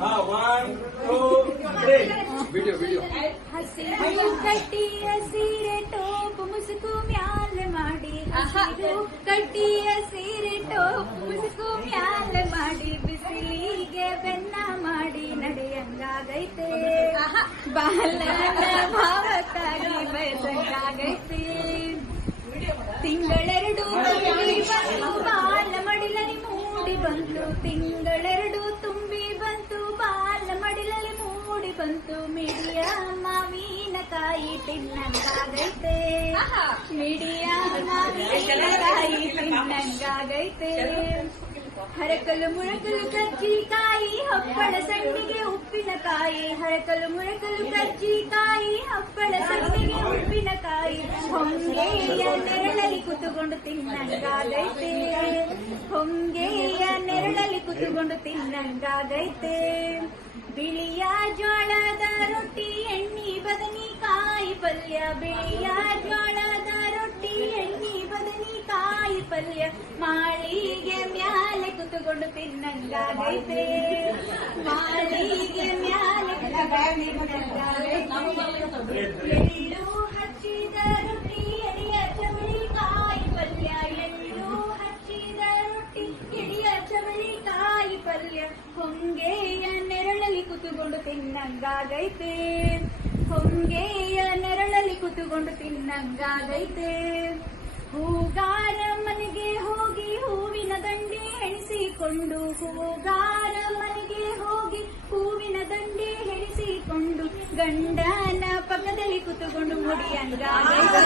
1, 2, 3 video ಹಸಿರು ಕಟ್ಟಿಯ ಸೀರೆ top ಮುಸುಕು ಮ್ಯಾಲ ಮಾಡಿ ಹಸಿರು ಕಟ್ಟಿಯ ಸೀರೆ ಟೋಪ್ ಮುಸುಕು ಮ್ಯಾಲ ಮಾಡಿ ಬಿಸಿಲಿಗೆ ಬೆನ್ನ ಮಾಡಿ ನಡೆಯಂಗಾಗೈತೆ ಬಾಲನ ಭಾವಕ್ಕಾಗಿ ಬಯಸಂಗಾಗೈತೆ ತಿಂಗಳೆರಡು ಬಾಲ ಮಡಿಲಲ್ಲಿ ಮೂಡಿ ಬಂತು ತಿಂಗಳೆರಡು ತುಂಬಿ ಬಂತು ಬಾಲ ಮಡಿಲಲ್ಲಿ ಮೂಡಿ ಬಂತು ಮಿಡಿಯ ಮಾವಿನಕಾಯಿ ತಿನ್ನಂಗಾಗೈತೆ ಮಿಡಿಯ ಮಾವಿನಕಾಯಿ ತಿನ್ನಂಗಾಗೈತೆ ಹರಕಲು ಮುಳಕಲು ಕಜ್ಜಿಕಾಯಿ ಹಪ್ಪಳ ಸಂಡಿಗೆ ಉಪ್ಪಿನಕಾಯಿ ಹರಕಲು ಮುಳಕಲು ಕಜ್ಜಿಕಾಯಿ ಹಪ್ಪಳ ಸಂಡಿಗೆ ಉಪ್ಪಿನಕಾಯಿ ಹೊಂಗೆಯ ನೆರಳಲ್ಲಿ ಕುತುಕೊಂಡು ತಿನ್ನಂಗಾಗೈತೆ ಹೊಂಗೆಯ ನೆರಳಲ್ಲಿ ಕುತುಕೊಂಡು ತಿನ್ನಂಗಾಗೈತೆ ಬಿಳಿಯ ಜೋಳದ ರೊಟ್ಟಿ ಎಣ್ಣಿ ಬದನಿಕಾಯಿ ಪಲ್ಯ ಬಿಳಿಯ ಜೋಳದ ರೊಟ್ಟಿ ಎಣ್ಣಿ ಬದನಿಕಾಯಿ ಪಲ್ಯ ಮಾಳಿಗೆ ಮ್ಯಾಲೆ ಕುತುಕೊಂಡು ತಿನ್ನಂಗಾಗೈತೆ ಮಾಳಿಗೆ ಮ್ಯಾಲೆ ಎಳ್ಳು ಹಚ್ಚಿದ ರೊಟ್ಟಿ ಎಡಿಯ ಚವಳಿಕಾಯಿ ಪಲ್ಯ ಎಳ್ಳು ಹಚ್ಚಿದ ರೊಟ್ಟಿ ಎಡಿಯ ಚವಳಿಕಾಯಿ ಪಲ್ಯ ಹೊಂಗೆಯ ನೆರಳಲ್ಲಿ ಕುತುಕೊಂಡು ತಿನ್ನಂಗಾಗೈತೆ ಹೊಂಗೆಯ ನೆರಳಲ್ಲಿ ಕುತುಕೊಂಡು ತಿನ್ನಂಗಾಗೈತೆ ಹೂಗಾರ ಮನೆಗೆ ಹೋಗಿ ಹೂವಿನ ದಂಡೆ ಎಣಿಸಿಕೊಂಡು ಹೂಗಾರ ಮನೆಗೆ ಹೋಗಿ ಹೂವಿನ ದಂಡೆ ಎಣಿಸಿಕೊಂಡು ಗಂಡನ ಪಕ್ಕದಲ್ಲಿ ಕುತುಕೊಂಡು ಮುಡಿಯಂಗಾಗೈತೆ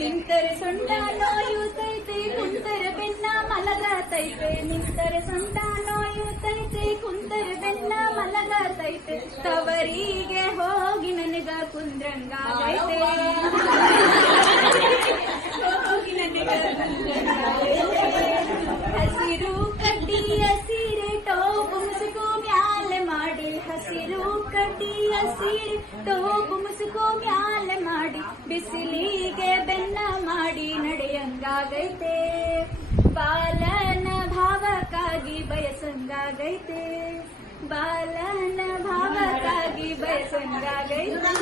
ನಿಂತರೆ ಸೊಂಟ ನೋಯುತ್ತೈತೆ ಕುಂತರೆ ಬೆನ್ನ ಮಲಗತೈತೆ ನಿಂತರೆ ಸೊಂಟ ನೋಯುತ್ತೈತೆ ಕುಂತರೆ ಬೆನ್ನ ಮಲಗತೈತೆ ತವರಿಗೆ ಹೋಗಿ ನನಗ ಕುಂದ್ರಂಗಾಗೈತೆ ಹೋಗಿ ನನಗ ಹಸಿರು ಕಡ್ಡಿಯ ಸೀರೆ ಟೋಪು ಮುಸುಕು ಮ್ಯಾಲೆ ಮಾಡಿ ಹಸಿರು ಕಡ್ಡಿಯ ಸೀರೆ ಟೋಪು ಮುಸುಕು ಮ್ಯಾಲೆ ಮಾಡಿ ಬಿಸಿಲಿಗೆ ಬೆನ್ನ ಮಾಡಿ ನಡೆಯಂಗಾಗೈತೆ ಬಾಲನ ಭಾವಕ್ಕಾಗಿ ಬಯಸಂಗಾಗೈತೆ ಬಾಲನ ಭಾವಕ್ಕಾಗಿ ಬಯಸಂಗಾಗೈತೆ